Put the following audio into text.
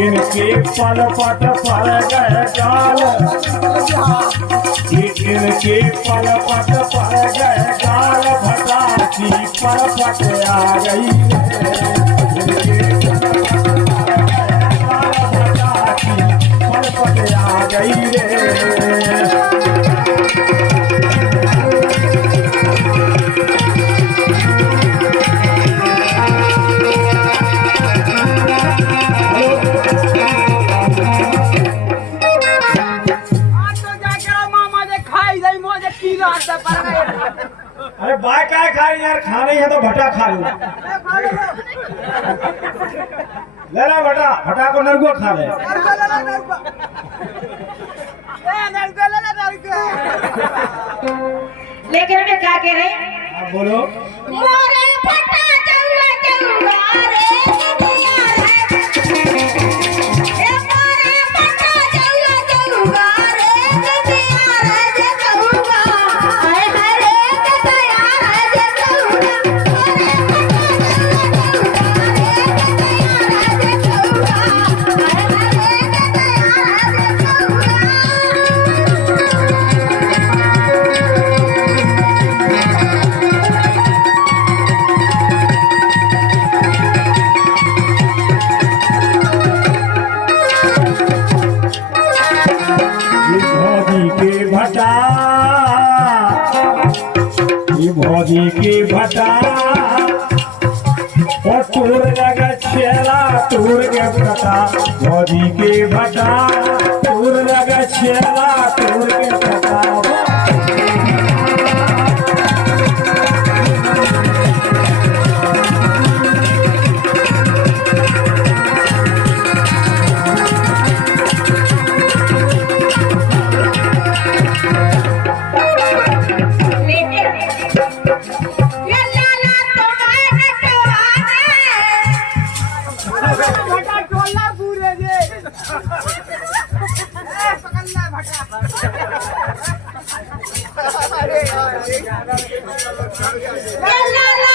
इनके पल पट पर गए गाल, इनके पल पट पर गए गाल, भटा की पल पट आ गई पल पट आ गई रे। अरे बाय काय खाए यार, खाना ही है तो भटा खा लो। ले ला भटा, भटा को नरगुआ खा ले। लेकिन मैं क्या कह रहे? आप बोलो। मोरे भटा चौरा चौरा रे दुनिया रे, ए मोरे भटा चौरा चौरा रे दुनिया रे चौरा, हाय हाय रे कतया रे चौरा, मोरे भटा चौरा रे दुनिया रे चौरा, हाय हाय रे भौजी के भटा और तूर लगा छेला तूर के भटा, भौजी के भटा तूर लगा छेला तूर के भटा। La la la